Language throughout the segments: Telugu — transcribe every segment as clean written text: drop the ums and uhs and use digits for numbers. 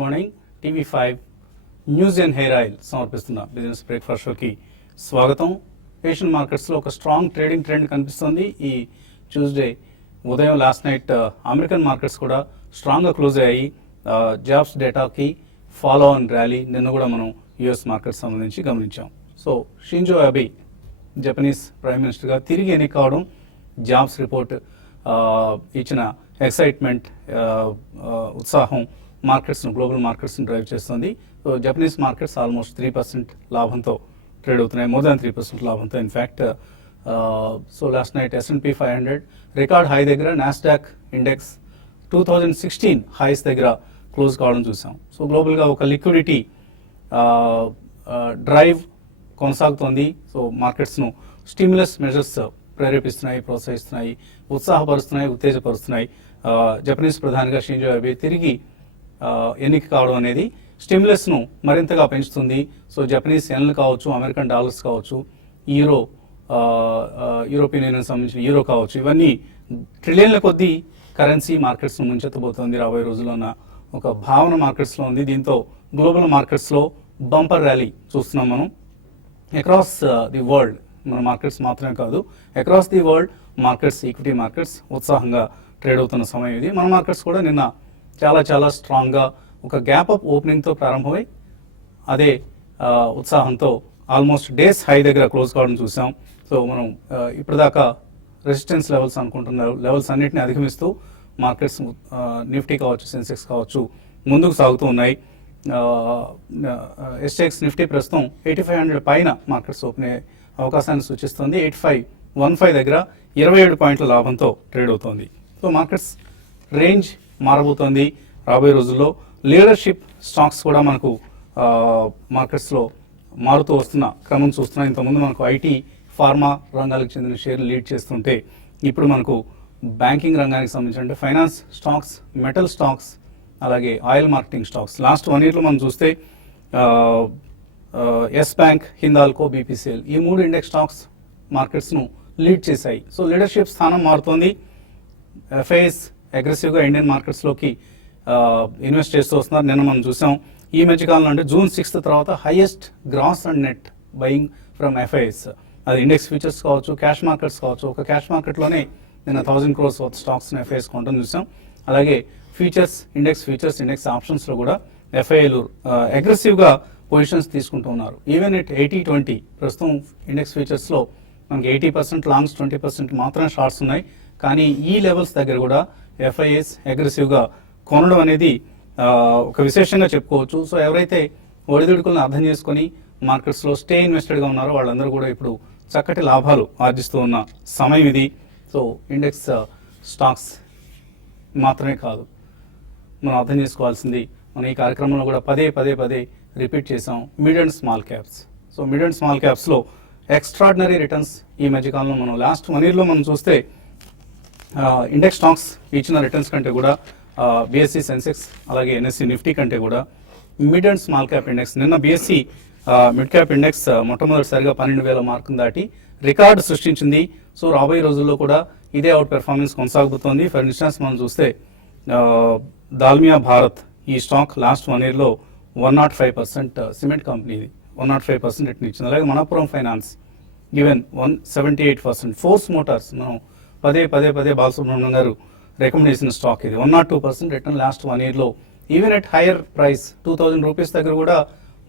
Morning. TV5 news and hair oil సమర్పిస్తున్న బిజినెస్ బ్రేక్ఫాస్ట్ షోకి స్వాగతం. ఏషియన్ మార్కెట్స్లో ఒక స్ట్రాంగ్ ట్రేడింగ్ ట్రెండ్ కనిపిస్తుంది. ఈ ట్యూస్డే ఉదయం లాస్ట్ నైట్ అమెరికన్ మార్కెట్స్ కూడా స్ట్రాంగ్గా క్లోజ్ అయ్యాయి. జాబ్స్ డేటాకి ఫాలో ఆన్ ర్యాలీ నిన్న కూడా మనం యుఎస్ మార్కెట్ సంబంధించి గమనించాం. So Shinzo Abe Japanese prime మినిస్టర్గా తిరిగి ఎన్నిక కావడం, జాబ్స్ రిపోర్ట్ ఇచ్చిన ఎక్సైట్మెంట్, ఉత్సాహం మార్కెట్స్ను, గ్లోబల్ మార్కెట్స్ని డ్రైవ్ చేస్తుంది. సో జపనీస్ మార్కెట్స్ ఆల్మోస్ట్ 3% లాభంతో ట్రేడ్ అవుతున్నాయి, మోర్ దాన్ 3% లాభంతో. In fact so last night S&P 500 record high దగ్గర, నాస్డాక్ ఇండెక్స్ 2016 హైస్ దగ్గర క్లోజ్ కావడం చూసాం. సో గ్లోబల్గా ఒక లిక్విడిటీ డ్రైవ్ కొనసాగుతోంది. సో మార్కెట్స్ను స్టిమ్యులస్ మెజర్స్ ప్రేరేపిస్తున్నాయి, ప్రోత్సహిస్తున్నాయి, ఉత్సాహపరుస్తున్నాయి, ఉత్తేజపరుస్తున్నాయి. జపనీస్ ప్రధానిగా షింజో అబే తిరిగి ఎన్నిక కావడం అనేది స్టిమ్యులస్ను మరింతగా పెంచుతుంది. సో జపనీస్ యెన్లు కావచ్చు, అమెరికన్ డాలర్స్ కావచ్చు, యూరోపియన్ యూనియన్ సంబంధించిన యూరో కావచ్చు, ఇవన్నీ ట్రిలియన్ల కొద్దీ కరెన్సీ మార్కెట్స్ను ముంచెత్తబోతోంది. రాబోయే రోజుల్లో ఉన్న ఒక భావన మార్కెట్స్లో ఉంది. దీంతో గ్లోబల్ మార్కెట్స్లో బంపర్ ర్యాలీ చూస్తున్నాం మనం. అక్రాస్ ది వరల్డ్, మన మార్కెట్స్ మాత్రమే కాదు, across the world markets, equity markets ఉత్సాహంగా ట్రేడ్ అవుతున్న సమయం ఇది. మన మార్కెట్స్ కూడా నిన్న చాలా స్ట్రాంగ్గా ఒక గ్యాప్ అప్ ఓపెనింగ్తో ప్రారంభమై అదే ఉత్సాహంతో ఆల్మోస్ట్ డేస్ హై దగ్గర క్లోజ్ కావడం చూసాం. సో మనం ఇప్పటిదాకా రెసిస్టెన్స్ లెవెల్స్ అనుకుంటున్న లెవెల్స్ అన్నింటినీ అధిగమిస్తూ మార్కెట్స్, నిఫ్టీ కావచ్చు, సెన్సెక్స్ కావచ్చు, ముందుకు సాగుతూ ఉన్నాయి. SGX నిఫ్టీ ప్రస్తుతం 8500 పైన మార్కెట్స్ ఓపెన్ అయ్యే అవకాశాన్ని సూచిస్తుంది. 8515 దగ్గర 27 పాయింట్ల లాభంతో ట్రేడ్ అవుతోంది. సో మార్కెట్స్ రేంజ్ మారబోతోంది రాబోయే రోజుల్లో. లీడర్షిప్ స్టాక్స్ కూడా మనకు మార్కెట్స్లో మారుతూ వస్తున్న క్రమం చూస్తున్నాం. ఇంతకుముందు మనకు ఐటీ, ఫార్మా రంగాలకు చెందిన షేర్లు లీడ్ చేస్తుంటే ఇప్పుడు మనకు బ్యాంకింగ్ రంగానికి సంబంధించిన ఫైనాన్స్ స్టాక్స్, మెటల్ స్టాక్స్, అలాగే ఆయిల్ మార్కెటింగ్ స్టాక్స్ లాస్ట్ 1 ఇయర్లో మనం చూస్తే ఎస్ బ్యాంక్, హిందాల్కో, బీపీసీఎల్ ఈ 3 ఇండెక్స్ స్టాక్స్ మార్కెట్స్ను లీడ్ చేశాయి. సో లీడర్షిప్ స్థానం మారుతోంది. ఎఫ్ఐఎస్ అగ్రెసివ్గా ఇండియన్ మార్కెట్స్లోకి ఇన్వెస్ట్ చేస్తూ వస్తున్నారు. నిన్న మనం చూసాం ఈ మధ్యకాలంలో, అంటే June 6th తర్వాత highest gross and net buying from FIs. అది ఇండెక్స్ ఫ్యూచర్స్ కావచ్చు, క్యాష్ మార్కెట్స్ కావచ్చు. ఒక క్యాష్ మార్కెట్లోనే నిన్న 1000 crores వర్త్ స్టాక్స్ని ఎఫ్ఐఎస్ కొనడం చూసాం. అలాగే ఫ్యూచర్స్, ఇండెక్స్ ఆప్షన్స్లో కూడా ఎఫ్ఐఏలు అగ్రెసివ్గా పొజిషన్స్ తీసుకుంటూ ఉన్నారు. ఈవెన్ ఎట్ 80-20 ప్రస్తుతం ఇండెక్స్ ఫ్యూచర్స్లో మనకి 80% లాంగ్స్, 20% మాత్రమే షార్ట్స్ ఉన్నాయి. కానీ ఈ లెవెల్స్ దగ్గర కూడా ఎఫ్ఐఎస్ అగ్రెసివ్గా కొనడం అనేది ఒక విశేషంగా చెప్పుకోవచ్చు. సో ఎవరైతే ఒడిదుడుకులను అర్థం చేసుకొని మార్కెట్స్లో స్టే ఇన్వెస్టెడ్గా ఉన్నారో వాళ్ళందరూ కూడా ఇప్పుడు చక్కటి లాభాలు ఆర్జిస్తూ ఉన్న సమయం ఇది. సో ఇండెక్స్ స్టాక్స్ మాత్రమే కాదు, మనం అర్థం చేసుకోవాల్సింది, మనం ఈ కార్యక్రమంలో కూడా పదే రిపీట్ చేసాం, mid and small caps. So mid and small క్యాప్స్లో ఎక్స్ట్రాడినరీ రిటర్న్స్ ఈ మధ్యకాలంలో మనం లాస్ట్ 1 yearలో మనం చూస్తే ఇండెక్స్ స్టాక్స్ ఇచ్చిన రిటర్న్స్ కంటే కూడా బిఎస్సి సెన్సెక్స్, అలాగే ఎన్ఎస్సి నిఫ్టీ కంటే కూడా mid and small cap index, నిన్న బిఎస్సి మిడ్ క్యాప్ ఇండెక్స్ మొట్టమొదటిసారిగా 12,000 మార్కును దాటి రికార్డు సృష్టించింది. సో రాబోయే రోజుల్లో కూడా ఇదే అవుట్ పెర్ఫార్మెన్స్ కొనసాగుతోంది. ఫర్ ఇన్స్టాన్స్ మనం చూస్తే దాల్మియా భారత్ ఈ స్టాక్ లాస్ట్ 1 yearలో 105% సిమెంట్ కంపెనీది 105% రిటర్న్ ఇచ్చింది. అలాగే Manappuram finance even 178%. Force Motors మనం పదే బాలసుబ్రహ్మణ్యం గారు రికమెండ్ చేసిన స్టాక్ ఇది 102% రిటర్న్ లాస్ట్ 1 yearలో. Even at higher price 2000 rupees దగ్గర కూడా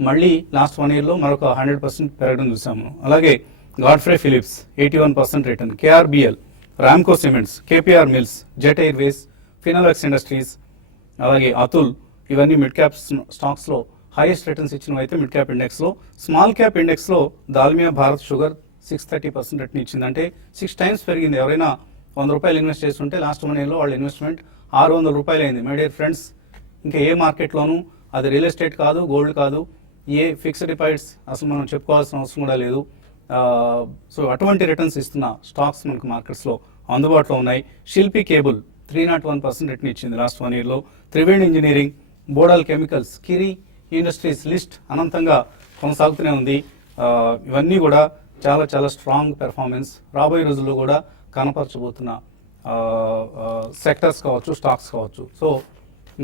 మళ్ళీ లాస్ట్ 1 yearలో మరొక 100% పెరగడం చూసాము. అలాగే Godfrey Phillips 81% return, KRBL, Ramco cements, KPR mills, Jet Airways, Finolex industries, అలాగే అతుల్, ఇవన్నీ మిడ్ క్యాప్ స్టాక్స్లో హైయెస్ట్ రిటర్న్స్ ఇచ్చినవి అయితే మిడ్ క్యాప్ ఇండెక్స్లో. స్మాల్ క్యాప్ ఇండెక్స్లో దాల్మియా భారత్ షుగర్ 630% రిటర్న్ ఇచ్చింది, అంటే 6 times పెరిగింది. ఎవరైనా 100 రూపాయలు ఇన్వెస్ట్ చేస్తుంటే లాస్ట్ 1 yearలో వాళ్ళ ఇన్వెస్ట్మెంట్ 600 రూపాయలు అయింది. మై డియర్ ఫ్రెండ్స్, ఇంకా ఏ మార్కెట్లోనూ అది రియల్ ఎస్టేట్ కాదు, గోల్డ్ కాదు, ఏ ఫిక్స్డ్ డిపాజిట్స్ అసలు మనం చెప్పుకోవాల్సిన అవసరం కూడా లేదు. సో అటువంటి రిటర్న్స్ ఇస్తున్న స్టాక్స్ మనకు మార్కెట్స్లో అందుబాటులో ఉన్నాయి. శిల్పి కేబుల్ 301% రిటర్న్ ఇచ్చింది లాస్ట్ 1 yearలో. Triveni engineering, Bodal chemicals, Kiri industries, list అనంతంగా కొనసాగుతూనే ఉంది. ఇవన్నీ కూడా చాలా స్ట్రాంగ్ పెర్ఫార్మెన్స్ రాబోయే రోజుల్లో కూడా కనపరచబోతున్న సెక్టర్స్ కావచ్చు, స్టాక్స్ కావచ్చు. సో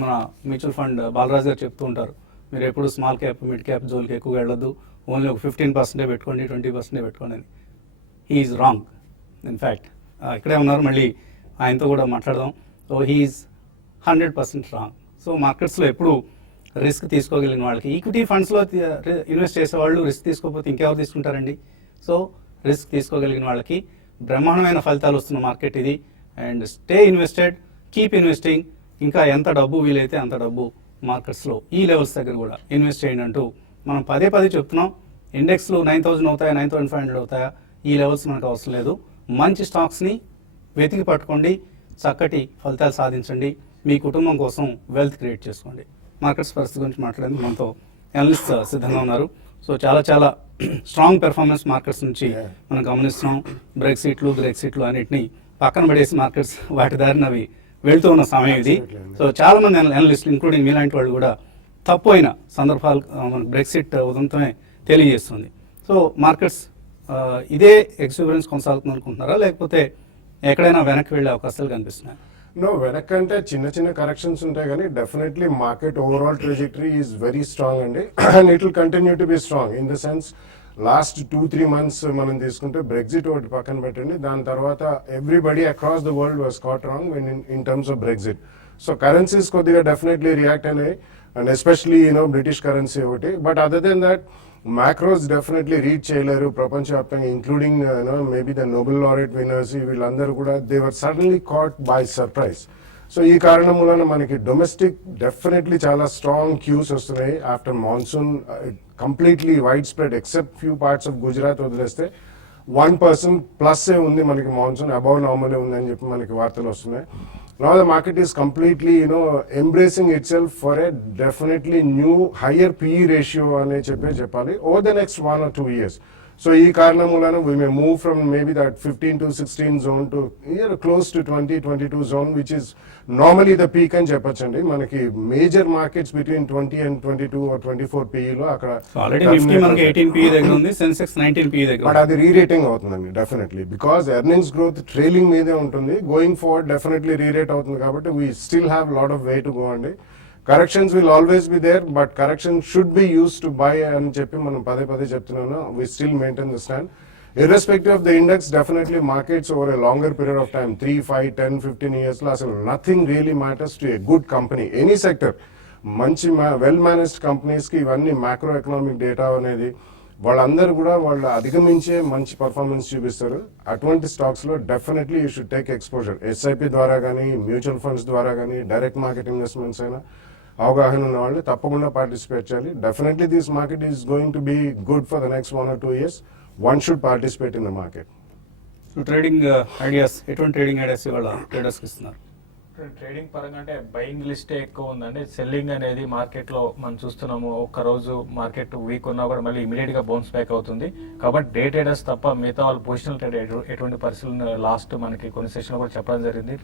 మన మ్యూచువల్ ఫండ్ బాలరాజ్ గారు చెప్తూ ఉంటారు, మీరు ఎప్పుడు స్మాల్ క్యాప్ మిడ్ క్యాప్ జోలికి ఎక్కువగా వెళ్ళొద్దు, ఓన్లీ ఒక 15% పెట్టుకోండి, 20% పెట్టుకోండి అని. He's wrong. ఇన్ఫ్యాక్ట్ ఇక్కడే ఉన్నారు, మళ్ళీ ఆయనతో కూడా మాట్లాడదాం. So he's 100% wrong. సో మార్కెట్స్లో ఎప్పుడు రిస్క్ తీసుకోగలిగిన వాళ్ళకి, ఈక్విటీ ఫండ్స్లో ఇన్వెస్ట్ చేసేవాళ్ళు రిస్క్ తీసుకోకపోతే ఇంకెవరు తీసుకుంటారండి? సో రిస్క్ తీసుకోగలిగిన వాళ్ళకి బ్రహ్మాండమైన ఫలితాలు వస్తున్న మార్కెట్ ఇది. And stay invested, keep investing. ఇంకా ఎంత డబ్బు వీలైతే అంత డబ్బు మార్కెట్స్లో ఈ లెవెల్స్ దగ్గర కూడా ఇన్వెస్ట్ చేయండి అంటూ మనం పదే చెప్తున్నాం. ఇండెక్స్లు 9,000 అవుతాయా, 9,500 అవుతాయా, ఈ లెవెల్స్ మనకు అవసరం లేదు. మంచి స్టాక్స్ని వెతికి పట్టుకోండి, చక్కటి ఫలితాలు సాధించండి, మీ కుటుంబం కోసం వెల్త్ క్రియేట్ చేసుకోండి. మార్కెట్స్ పరిస్థితి గురించి మాట్లాడేందుకు మనతో అనలిస్ట్ సిద్ధంగా ఉన్నారు. సో చాలా స్ట్రాంగ్ పెర్ఫార్మెన్స్ మార్కెట్స్ నుంచి మనం గమనిస్తున్నాం. బ్రెక్సిట్లు అన్నిటిని పక్కన పడేసి మార్కెట్స్ వాటి దారిన అవి వెళ్తూ ఉన్న సమయం ఇది. సో చాలా మంది అనలిస్టులు ఇంక్లూడింగ్ మీలాంటి వాళ్ళు కూడా తప్పు అయిన సందర్భాలు మన బ్రెక్సిట్ ఉదంతమే తెలియజేస్తుంది. సో మార్కెట్స్ ఇదే ఎక్స్పీరియన్స్ కొనసాగుతుంది అనుకుంటున్నారా, లేకపోతే ఎక్కడైనా వెనక్కి వెళ్ళే అవకాశాలు కనిపిస్తున్నాయి? నో, వెనక్కంటే చిన్న కరెక్షన్స్ ఉంటాయి, కానీ definitely market overall trajectory is very strong అండి. And it will continue to be strong in the sense last 2-3 months మనం తీసుకుంటే బ్రెగ్జిట్ ఒకటి పక్కన పెట్టండి, దాని తర్వాత everybody across the world was caught wrong in terms of Brexit. So currencies కొద్దిగా డెఫినెట్లీ రియాక్ట్ అయినాయి, అండ్ ఎస్పెషలీ బ్రిటిష్ కరెన్సీ ఒకటి. But other than that macros definitely read చేయలేరు ప్రపంచవ్యాప్తంగా, including maybe the Nobel laureate winners, వీళ్ళందరూ కూడా they were suddenly caught by surprise. So ఈ కారణం వలన మనకి డొమెస్టిక్ డెఫినెట్లీ చాలా స్ట్రాంగ్ క్యూస్ వస్తున్నాయి after monsoon. Completely wide spread except few parts of Gujarat వదిలేస్తే 1% ప్లస్సే ఉంది మనకి, మాన్సూన్ అబౌవ్ నార్మలే ఉంది అని చెప్పి మనకి వార్తలు వస్తున్నాయి. Now the market is completely, embracing itself for a definitely new higher PE ratio ane cheppali over the next 1 or 2 years. So ee karanam mulana we may move from maybe that 15 to 16 zone to close to 20-22 zone, which is normally the peak అని చెప్పొచ్చండి. మనకి major markets between 20 and 22 or 24 PE లో అక్కడ ఆల్రెడీ నిఫ్టీ మనకి 18 PE దగ్గర ఉంది, సెన్సెక్స్ 19 PE దగ్గర. బట్ అది రీరేటింగ్ అవుతుందండి definitely, because earnings growth trailing మీదే ఉంటుంది. గోయింగ్ ఫార్వర్డ్ డెఫినెట్లీ రీరేట్ అవుతుంది, కాబట్టి we still have lot of way to go అండి. Corrections will always be there, but corrections should be used to buy అని చెప్పి మనం పదే చెప్తున్నాను. We still maintain the stand. Irrespective of the index, definitely markets over a longer period of time, 3, 5, 10, 15 years లో అసలు nothing really matters to a good company. Any sector, మంచి వెల్ మేనేజ్డ్ కంపెనీస్కి ఇవన్నీ మ్యాక్రో ఎకనామిక్ డేటా అనేది వాళ్ళందరూ కూడా వాళ్ళు అధిగమించే మంచి పర్ఫార్మెన్స్ చూపిస్తారు. అటువంటి స్టాక్స్లో definitely you should take exposure. SIP ద్వారా కానీ, మ్యూచువల్ ఫండ్స్ ద్వారా కానీ, డైరెక్ట్ మార్కెట్ ఇన్వెస్ట్మెంట్స్ అయినా అవగాహన ఉన్న వాళ్ళు తప్పకుండా పార్టిసిపేట్ చేయాలి. Definitely this market is going to be good for the next 1 or 2 years. One should participate in the market. Trading ideas, ఎటువంటి ట్రేడింగ్ ఐడియాస్ ఇవాళ ట్రేడర్స్కి ఇస్తున్నారు? ట్రేడింగ్ పరంగా అంటే బయింగ్ లిస్టే ఎక్కువ ఉందండి. సెల్లింగ్ అనేది మార్కెట్ లో మనం చూస్తున్నాము. ఒక్క రోజు మార్కెట్ వీక్ ఉన్నా కూడా మళ్ళీ ఇమీడియట్ గా బౌన్స్ బ్యాక్ అవుతుంది. కాబట్టి డే ట్రేడర్స్ తప్ప మిగతా వాళ్ళు పొజిషనల్ ట్రేడ్ ఎటువంటి పరిస్థితులు లాస్ట్ మనకి కొన్ని సెషన్ కూడా చెప్పడం జరిగింది.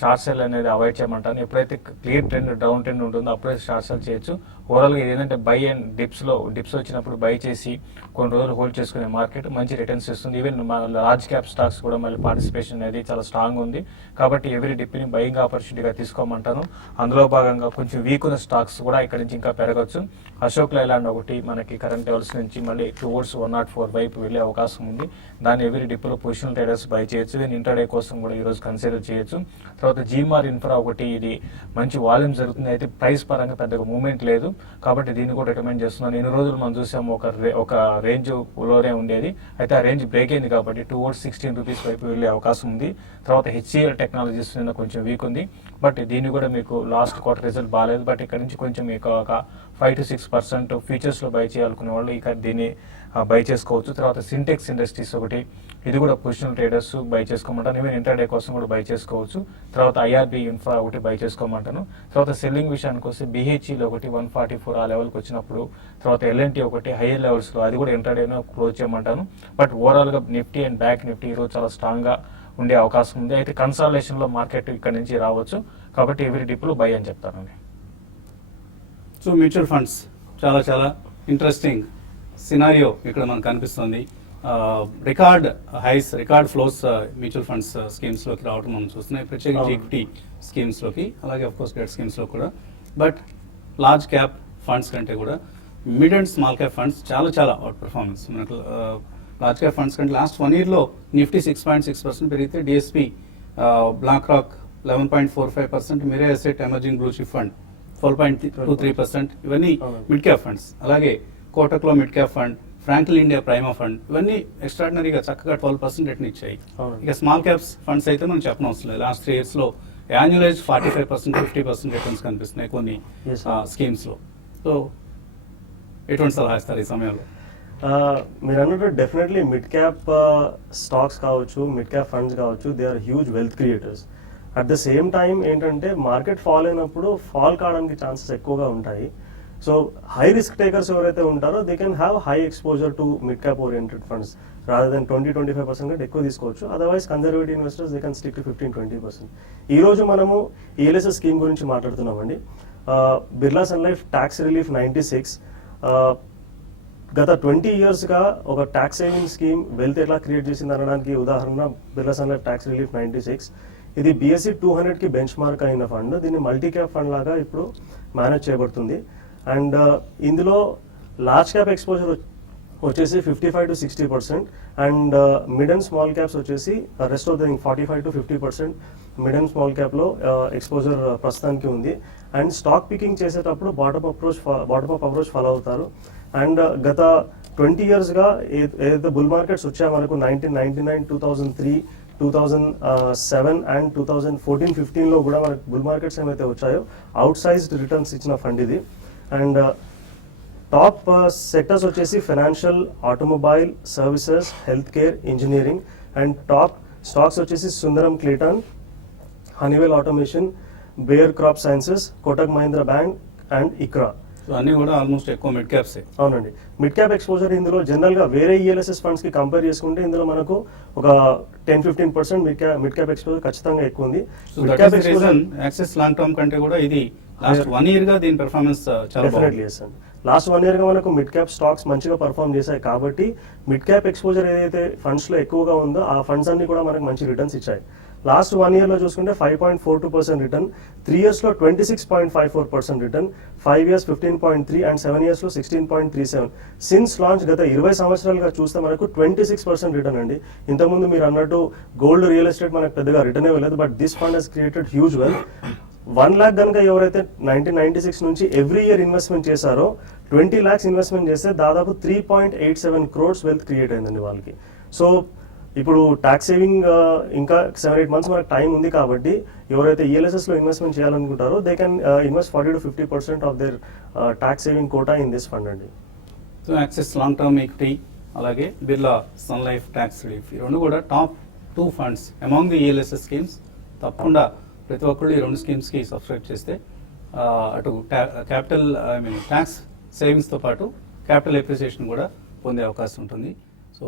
షార్ట్ సెల్ అనేది అవాయిడ్ చేయమంటాను. ఎప్పుడైతే క్లియర్ ట్రెండ్ డౌన్ ట్రెండ్ ఉంటుందో అప్పుడే షార్ట్ సెల్ చేయొచ్చు. ఓవరాల్ గా ఏంటంటే బై అండ్ డిప్స్ వచ్చినప్పుడు బై చేసి కొన్ని రోజులు హోల్డ్ చేసుకునే మార్కెట్ మంచి రిటర్న్స్ ఇస్తుంది. ఈవెన్ లార్జ్ క్యాప్ స్టాక్స్ కూడా మళ్ళీ పార్టిసిపేషన్ అనేది చాలా స్ట్రాంగ్ ఉంది. కాబట్టి ఎవరీ డిప్ని బయింగ్ ఆపర్చునిటీగా తీసుకోమంటాను. అందులో భాగంగా కొంచెం వీక్ ఉన్న స్టాక్స్ కూడా ఇక్కడ నుంచి ఇంకా పెరగచ్చు. అశోక్ లైలాండ్ ఒకటి మనకి కరెంట్ లెవెల్స్ నుంచి మళ్ళీ టువర్డ్స్ 104 వైపు వెళ్ళే అవకాశం ఉంది. దాన్ని ఎవరీ డిప్లో పొజిషనల్ ట్రేడర్స్ బై చేయొచ్చు. ఈవెన్ ఇంటర్డే కోసం కూడా ఈరోజు కన్సిడర్ చేయొచ్చు. తర్వాత జీమార్ ఇన్ఫ్రా ఒకటి, ఇది మంచి వాల్యూమ్ జరుగుతుంది, అయితే ప్రైస్ పరంగా పెద్దగా మూవ్మెంట్ లేదు. కాబట్టి దీన్ని కూడా రికమెండ్ చేస్తున్నాను. ఎన్ని రోజులు మనం చూసాము ఒక రేంజ్ లోనే ఉండేది, అయితే ఆ రేంజ్ బ్రేక్ అయింది కాబట్టి టువర్డ్స్ 16 రూపీస్ వైపు వెళ్ళే అవకాశం ఉంది. తర్వాత హెచ్సిఎల్ టెక్నాలజీస్ నిన్న కొంచెం వీక్ ఉంది, బట్ దీన్ని కూడా మీకు లాస్ట్ క్వార్టర్ రిజల్ట్ బాగాలేదు. బట్ ఇక్కడ నుంచి కొంచెం మీకు ఒక 5 to 6% ఫ్యూచర్స్లో బై చేయాలనుకునే వాళ్ళు ఇక దీన్ని బై చేసుకోవచ్చు. తర్వాత సింటెక్స్ ఇండస్ట్రీస్ ఒకటి, ఇది కూడా పొజిషనల్ ట్రేడర్స్ బై చేసుకోమంటాను. ఈవెన్ ఇంటర్డే కోసం కూడా బై చేసుకోవచ్చు. తర్వాత ఐఆర్బి ఇన్ఫ్రా ఒకటి బై చేసుకోమంటాను. తర్వాత సెల్లింగ్ విషయానికి వస్తే బిహెచ్ఈలో ఒకటి 144 ఆ లెవెల్కి వచ్చినప్పుడు, తర్వాత ఎల్ఎన్టీ ఒకటి హైయర్ లెవెల్స్లో, అది కూడా ఇంటర్డేనో క్లోజ్ చేయమంటాను. బట్ ఓవరాల్గా నిఫ్టీ అండ్ బ్యాంక్ నిఫ్టీ ఈరోజు చాలా స్ట్రాంగ్గా ఉండే అవకాశం ఉంది. అయితే కన్సాలేషన్లో మార్కెట్ ఇక్కడ నుంచి రావచ్చు. కాబట్టి ఎవరి డిప్లో బై అని చెప్తానండి. సో మ్యూచువల్ ఫండ్స్ చాలా ఇంట్రెస్టింగ్ సినారియో ఇక్కడ మనకు కనిపిస్తుంది. Record highs, record flows mutual funds స్కీమ్స్లోకి రావడం మనం చూస్తున్నాయి, ప్రత్యేకించి ఈక్విటీ స్కీమ్స్లోకి, అలాగే ఆఫ్ కోర్స్ డెట్ స్కీమ్స్లో కూడా. బట్ లార్జ్ క్యాప్ ఫండ్స్ కంటే కూడా mid and small cap funds చాలా అవుట్ పర్ఫార్మెన్స్ మనకు లార్జ్ క్యాప్ ఫండ్స్ కంటే లాస్ట్ 1 yearలో నిఫ్టీ 6.6% పెరిగితే DSP Black Rock 11.45%, Mirae Asset Emerging Blue Chip fund 12.23%. ఇవన్నీ మిడ్ క్యాప్ ఫండ్స్. అలాగే కోటక్లో mid cap fund, Franklin India Prima fund ఇవన్నీ ఎక్స్ట్రాడినరీగా చక్కగా 12% రిటర్న్ ఇచ్చాయి. ఇక స్మాల్ క్యాప్స్ ఫండ్స్ అయితే మనం చెప్పనవసరం లేదు. లాస్ట్ 3 yearsలో యాన్యువలైజ్ 45% 50% రిటర్న్స్ కనిపిస్తున్నాయి కొన్ని స్కీమ్స్లో. సో ఎటువంటి సలహా ఇస్తారు ఈ సమయంలో? మీరు అన్నట్టు డెఫినెట్లీ మిడ్ క్యాప్ స్టాక్స్ కావచ్చు, మిడ్ క్యాప్ ఫండ్స్ కావచ్చు, they are huge wealth creators. At the same time ఏంటంటే మార్కెట్ ఫాల్ అయినప్పుడు ఫాల్ కావడానికి ఛాన్సెస్ ఎక్కువగా ఉంటాయి. సో హై రిస్క్ టేకర్స్ ఎవరైతే ఉంటారో they can have high exposure to mid cap oriented funds rather than 20-25% కంటే ఎక్కువ తీసుకోవచ్చు. Otherwise conservative investors they can stick to 15-20%. ఈ రోజు మనము ఈఎల్ఎస్ఎస్ స్కీమ్ గురించి మాట్లాడుతున్నామండి. Birla sun life tax relief 96. గత 20 yearsగా ఒక ట్యాక్స్ సేవింగ్ స్కీమ్ వెల్త్ ఎట్లా క్రియేట్ చేసింది అనడానికి ఉదాహరణ Birla sun life tax relief 96. ఇది BSE 200కి బెంచ్ మార్క్ అయిన ఫండ్. దీన్ని మల్టీ క్యాప్ ఫండ్ లాగా ఇప్పుడు మేనేజ్ చేయబడుతుంది. అండ్ ఇందులో లార్జ్ క్యాప్ ఎక్స్పోజర్ వచ్చేసి 55-60%, and mid and small caps వచ్చేసి rest of the 45-50% mid and small క్యాప్లో ఎక్స్పోజర్ ప్రస్తుతానికి ఉంది. అండ్ స్టాక్ పికింగ్ చేసేటప్పుడు బాటమ్ అప్ అప్రోచ్ ఫాలో అవుతారు. అండ్ గత 20 yearsగా ఏదైతే బుల్ మార్కెట్స్ వచ్చాయో మనకు 1999, 2003, 2007 అండ్ 2014-15లో కూడా మనకు బుల్ మార్కెట్స్ ఏమైతే వచ్చాయో అవుట్ సైజ్డ్ రిటర్న్స్ ఇచ్చిన ఫండ్ ఇది. అండ్ టాప్ సెక్టర్స్ వచ్చేసి financial, automobile, services, health care, engineering. And top stocks వచ్చేసి Sundaram Clayton, Honeywell Automation, Bayer Crop Sciences, Kotak Mahindra bank and ICRA. So అన్నీ కూడా ఆల్మోస్ట్ ఎక్కువ మిడ్ క్యాప్సే. అవునండి. మిడ్ క్యాప్ ఎక్స్పోజర్ ఇందులో జనరల్గా వేరే ఈఎల్ఎస్ఎస్ ఫండ్స్కి కంపేర్ చేసుకుంటే ఇందులో మనకు ఒక 10-15% మిడ్ క్యాప్ ఎక్స్పోజర్ ఖచ్చితంగా ఎక్కువ ఉంది. Mid cap exposure axis long term కంటే కూడా ఇది లాస్ట్ 1 yearగా దీని పెర్ఫార్మెన్స్ చాలా డెఫినెట్లీ ఎస్ అండి. లాస్ట్ 1 yearగా మనకు మిడ్ క్యాప్ స్టాక్స్ మంచిగా పర్ఫామ్ చేశాయి కాబట్టి మిడ్ క్యాప్ ఎక్స్పోజర్ ఏదైతే ఫండ్స్లో ఎక్కువగా ఉందో ఆ ఫండ్స్ అన్ని కూడా మనకు మంచి రిటర్న్స్ ఇచ్చాయి. లాస్ట్ 1 yearలో చూసుకుంటే 5.42% return, 3 yearsలో 26.54% return, 5 years 15.3 and 7 yearsలో 16.37. Since launch గత 20 సంవత్సరాలుగా చూస్తే మనకు 26% రిటర్న్ అండి. ఇంతకుముందు మీరు అన్నట్టు గోల్డ్, రియల్ ఎస్టేట్ మనకు పెద్దగా రిటర్న్ ఇవ్వలేదు, but this fund has created huge wealth. 1 lakh కనుక ఎవరైతే 1996 నుంచి ఎవ్రీ ఇయర్ ఇన్వెస్ట్మెంట్ చేశారో 20 lakhs ఇన్వెస్ట్మెంట్ చేస్తే దాదాపు 3.87 crores వెల్త్ క్రియేట్ అయిందండి వాళ్ళకి. సో ఇప్పుడు ట్యాక్స్ సేవింగ్ ఇంకా 7-8 months మనకు టైం ఉంది కాబట్టి ఎవరైతే ఈఎల్ఎస్ఎస్లో ఇన్వెస్ట్మెంట్ చేయాలనుకుంటారో they can invest 40-50% of their tax saving quota in this fund అండి. So Axis long term equity అలాగే Birla sun life tax relief ఈ రెండు కూడా top 2 funds among the ELSS schemes. తప్పకుండా ప్రతి ఒక్కళ్ళు ఈ 2 స్కీమ్స్కి సబ్స్క్రైబ్ చేస్తే అటు క్యాపిటల్ ట్యాక్స్ సేవింగ్స్తో పాటు క్యాపిటల్ ఎప్రిసియేషన్ కూడా పొందే అవకాశం ఉంటుంది. So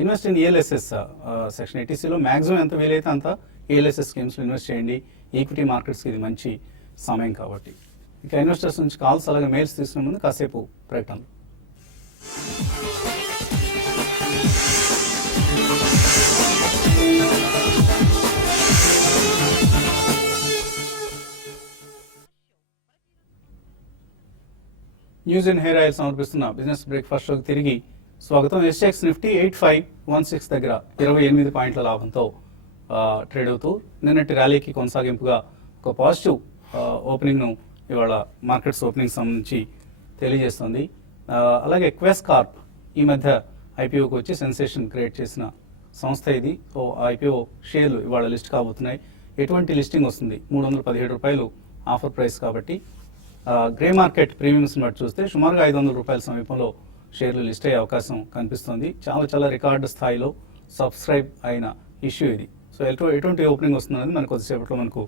invest in ELSS section 80Cలో మ్యాక్సిమం ఎంత వీలైతే అంత ఈఎల్ఎస్ఎస్ స్కీమ్స్లో ఇన్వెస్ట్ చేయండి. ఈక్విటీ మార్కెట్స్కి ఇది మంచి సమయం కాబట్టి. ఇంకా ఇన్వెస్టర్స్ నుంచి కాల్స్ అలాగే మెయిల్స్ తీసుకునే ముందు కాసేపు ప్రకటనలు. న్యూస్ అండ్ హెయిర్ ఆయిల్ సమర్పిస్తున్న బిజినెస్ బ్రేక్ఫాస్ట్ షోకి తిరిగి స్వాగతం. SGX నిఫ్టీ 8516 దగ్గర 28 పాయింట్ల లాభంతో ట్రేడ్ అవుతూ నిన్నటి ర్యాలీకి కొనసాగింపుగా ఒక పాజిటివ్ ఓపెనింగ్ను ఇవాళ మార్కెట్స్ ఓపెనింగ్ సంబంధించి తెలియజేస్తుంది. అలాగే క్వెస్ కార్ప్ ఈ మధ్య ఐపీఓకి వచ్చి సెన్సేషన్ క్రియేట్ చేసిన సంస్థ ఇది. సో ఐపీఓ షేర్లు ఇవాళ లిస్ట్ కాబోతున్నాయి. ఎటువంటి లిస్టింగ్ వస్తుంది? 317 రూపాయలు ఆఫర్ ప్రైస్ కాబట్టి గ్రే మార్కెట్ ప్రీమియమ్స్ బట్టి చూస్తే సుమారుగా 500 రూపాయల సమీపంలో షేర్లు లిస్ట్ అయ్యే అవకాశం కనిపిస్తుంది. చాలా రికార్డు స్థాయిలో సబ్స్క్రైబ్ అయిన ఇష్యూ ఇది. సో ఎటువంటి ఓపెనింగ్ వస్తుందనేది మనకు కొద్దిసేపట్లో మనకు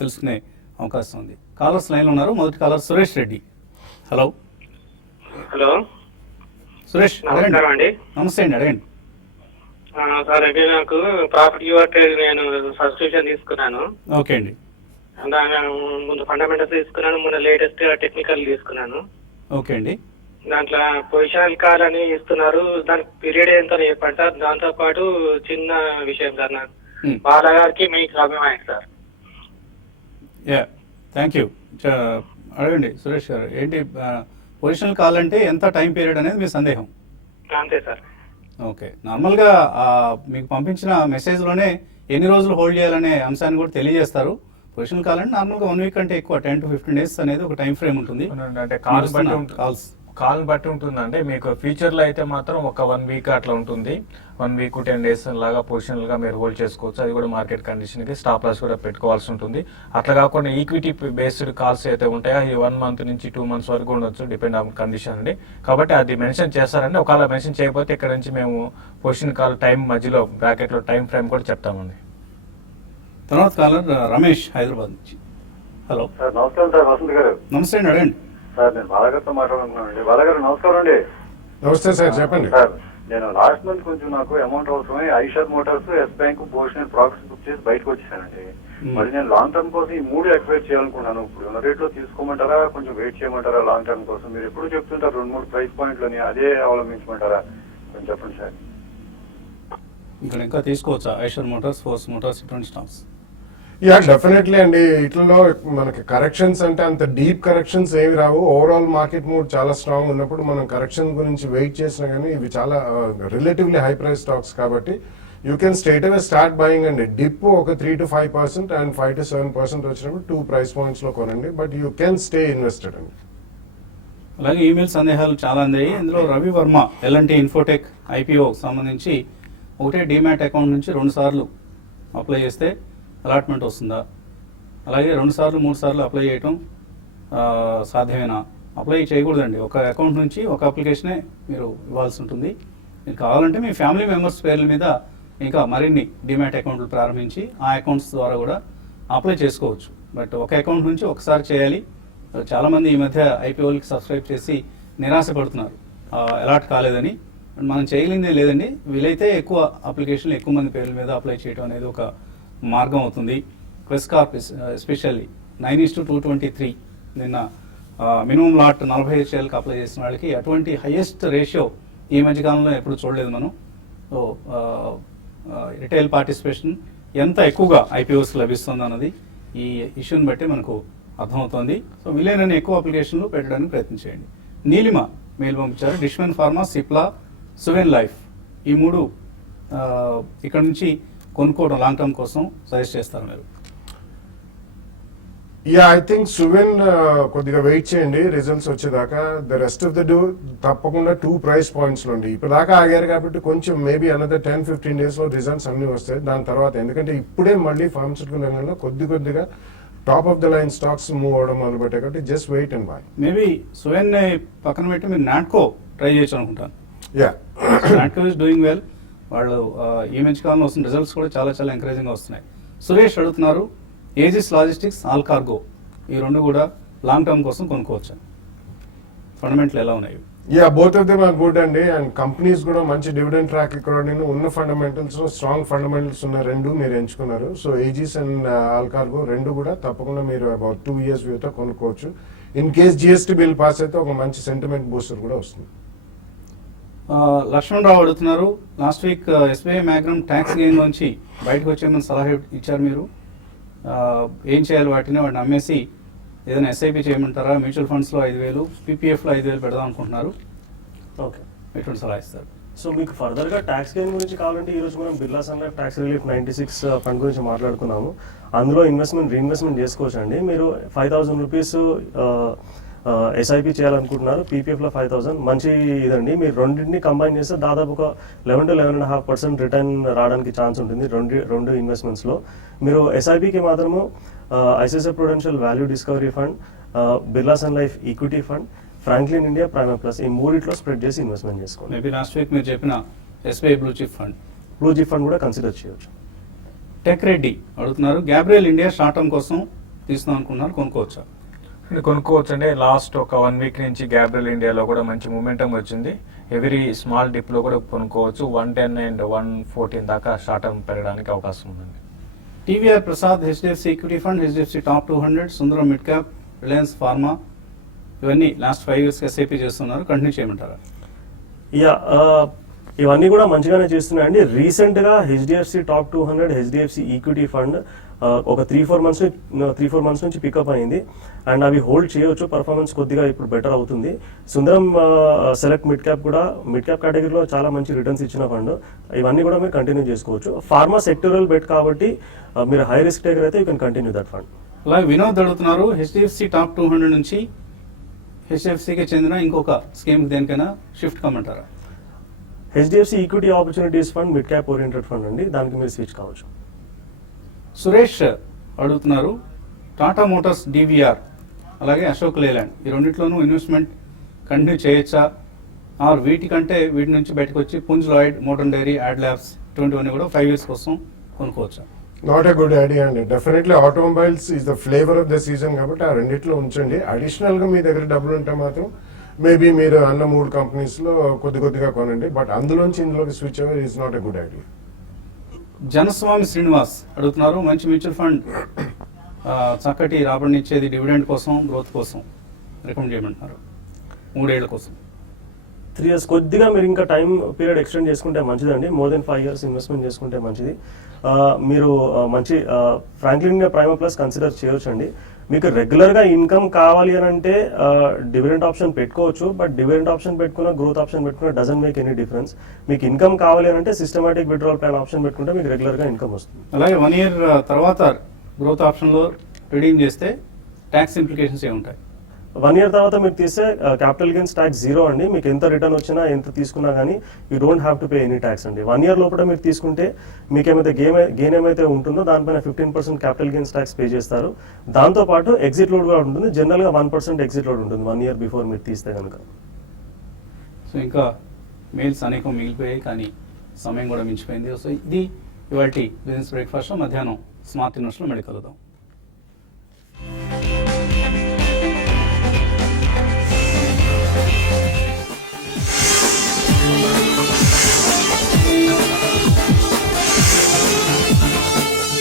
తెలుసుకునే అవకాశం ఉంది. కాలర్స్ లైన్లో ఉన్నారు. మొదటి కాలర్ సురేష్ రెడ్డి. హలో సురేష్, అడగండి. నమస్తే అండి, అడగండి. సార్ అంటే నాకు ప్రాఫిట్ యువర్ ట్రేడ్ నేను సబ్స్క్రిప్షన్ తీసుకున్నాను. ఓకే అండి. ముందు ఫండమెంటల్స్ తీసుకున్నాను, ముందు లేటెస్ట్ టెక్నికల్ తీసుకున్నాను. ఓకే అండి. దాంట్లో పొజిషనల్ కాల్ అని ఇస్తున్నారు, దానికి పీరియడ్ ఎంత చెప్పండి సార్. దాంతో పాటు చిన్న విషయం సార్, నాకు బాలా గారికి మీకు అభిమానం సార్. Thank you. అడగండి సురేష్ గారు, ఏంటి పొజిషనల్ కాల్ అంటే ఎంత టైం పీరియడ్ అనేది మీ సందేహం? అంతే సార్. ఓకే, నార్మల్గా మీకు పంపించిన మెసేజ్లోనే ఎన్ని రోజులు హోల్డ్ చేయాలనే అంశాన్ని కూడా తెలియజేస్తారు. పొజిషనల్ కాల్ అంటే నార్మల్గా 1 వీక్ అంటే ఎక్కువ, 10 to 15 days అనేది ఒక టైం ఫ్రేమ్ ఉంటుంది. అంటే కాల్ బట్టి కాల్స్ కాల్ బట్టి ఉంటుంది. అంటే మీకు ఫ్యూచర్లో అయితే మాత్రం ఒక 1 వీక్ అట్లా ఉంటుంది. 1 వీక్ 10 days లాగా పొజిషనల్గా మీరు హోల్డ్ చేసుకోవచ్చు. అది కూడా మార్కెట్ కండిషన్కి స్టాప్ లాస్ కూడా పెట్టుకోవాల్సి ఉంటుంది. అట్లా కాకుండా ఈక్విటీ బేస్డ్ కాల్స్ అయితే ఉంటాయో ఈ 1 month నుంచి 2 months వరకు ఉండొచ్చు, డిపెండ్ ఆన్ కండిషన్ అండి. కాబట్టి అది మెన్షన్ చేస్తారండి. ఒకవేళ మెన్షన్ చేయకపోతే ఇక్కడ నుంచి మేము పొజిషన్ కాల్ టైం మధ్యలో బ్రాకెట్లో టైం ఫ్రేమ్ కూడా చెప్తామండి. తర్వాత కాలర్ రమేష్ హైదరాబాద్ నుంచి. హలో సార్ నమస్కారం సార్, వసంత్ గారు. నమస్తే అండి, అడగండి. సార్ నేను బాలగారితో మాట్లాడుతున్నానండి. బాలగారు నమస్కారం అండి. నమస్తే సార్, చెప్పండి. సార్ నేను లాస్ట్ మంత్ కొంచెం నాకు అమౌంట్ అవసరమై Eicher Motors, Yes Bank, Bhushan profits book చేసి బయటకు వచ్చేసానండి. మరి నేను లాంగ్ టర్మ్ కోసం ఈ 3 ఎక్వైర్ చేయాలనుకున్నాను. ఇప్పుడు ఉన్న రేట్ లో తీసుకోమంటారా, కొంచెం వెయిట్ చేయమంటారా? లాంగ్ టర్మ్ కోసం మీరు ఎప్పుడు చెప్తుంటారు 2-3 ప్రైస్ పాయింట్లని, అదే అవలంబించమంటారా? కొంచెం చెప్పండి సార్. ఇక్కడ ఇంకా తీసుకోవచ్చా ఐషర్ మోటార్స్, ఫోర్స్ మోటార్స్, ఇటువంటి స్టాక్స్? యా డెఫినెట్లీ అండి. ఇట్లలో మనకి కరెక్షన్స్ అంటే అంత డీప్ కరెక్షన్స్ ఏమి రావు. ఓవరాల్ మార్కెట్ మూడ్ చాలా స్ట్రాంగ్ ఉన్నప్పుడు మనం కరెక్షన్ గురించి వెయిట్ చేసినా కానీ ఇవి చాలా రిలేటివ్లీ హై ప్రైస్ స్టాక్స్ కాబట్టి you can straight away start buying అండి. డిప్ ఒక 3 to 5% అండ్ 5 to 7% వచ్చినప్పుడు 2 price points లో కొనండి. But you can stay invested అండి. అలాగే ఈమెయిల్ సందేహాలు చాలా అందాయి. ఇందులో Ravi Varma L&T Infotech IPO సంబంధించి ఒకటే డీమ్యాట్ అకౌంట్ నుంచి 2 సార్లు అప్లై చేస్తే అలాట్మెంట్ వస్తుందా? అలాగే 2 సార్లు 3 సార్లు అప్లై చేయటం సాధ్యమేనా? అప్లై చేయకూడదండి. ఒక అకౌంట్ నుంచి ఒక అప్లికేషనే మీరు ఇవ్వాల్సి ఉంటుంది. మీరు కావాలంటే మీ ఫ్యామిలీ మెంబర్స్ పేర్ల మీద ఇంకా మరిన్ని డిమాట్ అకౌంట్లు ప్రారంభించి ఆ అకౌంట్స్ ద్వారా కూడా అప్లై చేసుకోవచ్చు. బట్ ఒక అకౌంట్ నుంచి ఒకసారి చేయాలి. చాలామంది ఈ మధ్య ఐపీఓలకి సబ్స్క్రైబ్ చేసి నిరాశపడుతున్నారు అలాట్ కాలేదని. మనం చేయలేదే లేదండి. వీలైతే ఎక్కువ అప్లికేషన్లు ఎక్కువ మంది పేర్ల మీద అప్లై చేయడం అనేది ఒక మార్గం అవుతుంది. క్వెస్ కార్ప్ ఎస్పెషల్లీ 9:223 నిన్న మినిమం లాట్ 45 షేర్లకు అప్లై చేసిన వాళ్ళకి అటువంటి హైయెస్ట్ రేషియో ఈ మధ్యకాలంలో ఎప్పుడు చూడలేదు మనం. సో రిటైల్ పార్టిసిపేషన్ ఎంత ఎక్కువగా ఐపీఓస్ లభిస్తుంది అన్నది ఈ ఇష్యూని బట్టి మనకు అర్థమవుతోంది. సో వీలైనన్ని ఎక్కువ అప్లికేషన్లు పెట్టడానికి ప్రయత్నం చేయండి. నీలిమ మెయిల్ పంపించారు. డిష్మెన్ ఫార్మా, సిప్లా, సువెన్ లైఫ్ ఈ 3 ఇక్కడ నుంచి కొనుక్కోవడం లాంగ్ టర్మ్ కోసం సజెస్ట్ చేస్తారు మీరు? యా ఐ థింక్ సువెన్ కొద్దిగా వెయిట్ చేయండి రిజల్ట్స్ వచ్చేదాకా. The rest of the do తప్పకుండా 2 price points లో ఉండి ఇప్పుడు దాకా ఆగారు కాబట్టి కొంచెం మేబీ అనదర్ 10-15 days లో రిజల్ట్స్ అన్ని వస్తాయి. దాని తర్వాత ఎందుకంటే ఇప్పుడే మళ్ళీ ఫార్మస్యూటికల్ రంగంలో కొద్దిగా top of the line stocks move అవడం మొదలుపెట్టాయి కాబట్టి just wait and buy. Maybe Suven పక్కన పెట్టి మీరు నాట్కో ట్రై చేయొచ్చు అనుకుంటాను. Yeah Natco is doing well. వాళ్ళు ఈ మధ్య కాలంలో వస్తున్న రిజల్ట్స్ కూడా చాలా చాలా ఎంకరేజింగ్గా వస్తున్నాయి. సురేష్ అడుగుతున్నారు ఏజిస్ లాజిస్టిక్స్, ఆల్ కార్గో ఈ 2 కూడా లాంగ్ టర్మ్ కోసం కొనుక్కోవచ్చు. ఫండమెంటల్ ఎలా ఉన్నాయి? Yeah both of them are good అండి. అండ్ కంపెనీస్ కూడా మంచి డివిడెండ్ ట్రాక్ రికార్డ్ ఉన్న ఫండమెంటల్స్, స్ట్రాంగ్ ఫండమెంటల్స్ ఉన్న 2 మీరు ఎంచుకున్నారు. So Aegis and All Cargo 2 కూడా తప్పకుండా మీరు అబౌట్ 2 years వ్యూతో కొనుక్కోవచ్చు. In case GST bill pass అయితే ఒక మంచి సెంటిమెంట్ బూస్టర్ కూడా వస్తుంది. లక్ష్మణ్ రావు అడుగుతున్నారు last week SBI Magnum tax gain నుంచి బయటకు వచ్చేమని సలహా ఇచ్చారు మీరు. ఏం చేయాలి? వాటిని అమ్మేసి ఏదైనా ఎస్ఐపి చేయమంటారా? మ్యూచువల్ ఫండ్స్లో 5,000, పీపీఎఫ్లో 5,000 పెడదాం అనుకుంటున్నారు. ఓకే, ఎటువంటి సలహా ఇస్తారు? సో మీకు ఫర్దర్గా ట్యాక్స్ గెయిన్ గురించి కావాలంటే ఈరోజు మనం Birla sun life tax relief 96 fund గురించి మాట్లాడుకున్నాము. అందులో రీఇన్వెస్ట్మెంట్ చేసుకోవచ్చు అండి. మీరు 5,000 రూపీస్ ఎస్ఐపి చేయాలనుకుంటున్నారు, పీపీఎఫ్లో 5,000 మంచి ఇదండి. మీరు రెండింటిని కంబైన్ చేస్తే దాదాపు ఒక 11 to 11.5% రిటర్న్ రావడానికి ఛాన్స్ ఉంటుంది రెండు ఇన్వెస్ట్మెంట్స్లో. మీరు ఎస్ఐపికి మాత్రము ICICI Prudential value discovery fund, Birla sun life equity fund, Franklin India prime plus ఈ 3 స్ప్రెడ్ చేసి ఇన్వెస్ట్మెంట్ చేసుకోండి. మేబీ లాస్ట్ వీక్ మీరు చెప్పిన ఎస్బీఐ బ్లూ చిప్ ఫండ్ కూడా కన్సిడర్ చేయొచ్చు. టెక్ రెడ్డి అడుగుతున్నారు గ్యాబ్రియల్ ఇండియా షార్ట్ టర్మ్ కోసం తీసుకుందాం అనుకున్నారు, కొనుక్కోవచ్చా? కొనుక్కోవచ్చు అండి. లాస్ట్ ఒక 1 week నుంచి గ్యాబ్రియల్ ఇండియాలో కూడా మంచి మూమెంటం వచ్చింది. ఎవరీ స్మాల్ డిప్లో కూడా కొనుక్కోవచ్చు. 110 and 114 దాకా షార్ట్ టర్మ్ పెరగడానికి అవకాశం ఉందండి. TVR Prasad HDFC equity fund, HDFC top 200, సుందరం మిడ్ క్యాప్, రిలయన్స్ ఫార్మా ఇవన్నీ లాస్ట్ 5 years ఎస్ఐపి చేస్తున్నారు, కంటిన్యూ చేయమంటారా? యా ఇవన్నీ కూడా మంచిగానే చేస్తున్నాయండి. రీసెంట్గా HDFC top 200, HDFC equity fund ఒక 3-4 months నుంచి పికప్ అయింది అండ్ అవి హోల్డ్ చేయొచ్చు. పర్ఫార్మెన్స్ కొద్దిగా ఇప్పుడు బెటర్ అవుతుంది. సుందరం సెలెక్ట్ మిడ్ క్యాప్ కేటగిరీలో చాలా మంచి రిటర్న్స్ ఇచ్చిన ఫండ్. ఇవన్నీ కూడా మీరు కంటిన్యూ చేసుకోవచ్చు. ఫార్మా సెక్టరల్ బెట్ కాబట్టి మీరు హై రిస్క్ టేకర్ అయితే you can continue that fund. అలాగే వినోద్ అడుగుతున్నారు, హెచ్డిఎఫ్సి టాప్ 200 నుంచి హెచ్డిఎఫ్సికి చెందిన ఇంకొక స్కీమ్ దేనికైనా షిఫ్ట్ కమ్మంటారా? HDFC equity opportunities fund mid cap oriented fund అండి, దానికి మీరు స్విచ్ కావచ్చు. సురేష్ అడుగుతున్నారు, టాటా మోటార్స్ డివిఆర్ అలాగే అశోక్ లేలాండ్ ఈ రెండిట్లోనూ ఇన్వెస్ట్మెంట్ కంటిన్యూ చేయొచ్చా? ఆర్ వీటి నుంచి బయటకు వచ్చి Punj Lloyd, Modern Dairy, Adlabs ఇటువంటివన్నీ కూడా 5 years కోసం కొనుక్కోవచ్చా? నాట్ ఎ గుడ్ ఐడియా అండి. Definitely automobiles is the flavour of the season కాబట్టి ఆ రెండిట్లో ఉంచండి. అడిషనల్ గా మీ దగ్గర డబ్బులు ఉంటే మాత్రం మేబీ మీరు అన్న 3 కంపెనీస్లో కొద్దిగా కొనండి. బట్ అందులోంచి ఇందులోకి switch over is not a good idea. Janaswamy Srinivas అడుగుతున్నారు, మంచి మ్యూచువల్ ఫండ్ చక్కటి రాబడినిచ్చేది డివిడెండ్ కోసం, గ్రోత్ కోసం రికమెండ్ చేయమంటున్నారు 3 ఏళ్ల కోసం. 3 years కొద్దిగా మీరు ఇంకా టైం పీరియడ్ ఎక్స్టెండ్ చేసుకుంటే మంచిదండి. మోర్ దెన్ 5 years ఇన్వెస్ట్మెంట్ చేసుకుంటే మంచిది. మీరు మంచి ఫ్రాంక్లిన్ ప్రైమా ప్లస్ కన్సిడర్ చేయొచ్చండి. మీకు రెగ్యులర్గా ఇన్కమ్ కావాలి అని అంటే డివిడెంట్ ఆప్షన్ పెట్టుకోవచ్చు. బట్ డివిడెంట్ ఆప్షన్ పెట్టుకున్న, గ్రోత్ ఆప్షన్ పెట్టుకున్న డజంట్ మేక్ ఎనీ డిఫరెన్స్. మీకు ఇన్కమ్ కావాలి అని అంటే సిస్టమాటిక్ విత్డ్రాల్ ప్లాన్ ఆప్షన్ పెట్టుకుంటే మీకు రెగ్యులర్గా ఇన్కమ్ వస్తుంది. అలాగే 1 year తర్వాత గ్రోత్ ఆప్షన్లో రిడీమ్ చేస్తే ట్యాక్స్ ఇంప్లికేషన్స్ ఏముంటాయి? 1 year తర్వాత మీరు తీస్తే క్యాపిటల్ గెయిన్స్ ట్యాక్స్ 0 అండి. మీకు ఎంత రిటర్న్ వచ్చినా ఎంత తీసుకున్నా కానీ you don't have to pay any tax అండి. 1 year లోపల మీరు తీసుకుంటే మీకు ఏమైతే గెయిన్ ఏమైతే ఉంటుందో దానిపైన 15% క్యాపిటల్ గెయిన్స్ ట్యాక్స్ పే చేస్తారు. దాంతోపాటు ఎగ్జిట్ లోడ్ కూడా ఉంటుంది. జనరల్గా 1% ఎగ్జిట్ లోడ్ ఉంటుంది 1 year బిఫోర్ మీరు తీస్తే కనుక. సో ఇంకా మెయిల్స్ అనేకం మిగిలిపోయాయి కానీ సమయం కూడా మించిపోయింది. సో ఇది ఇవాల్టి బిజినెస్ బ్రేక్ఫాస్ట్. మధ్యాహ్నం స్మార్ట్ ఇన్వెస్ట్లో మళ్ళీ కలుద్దాం.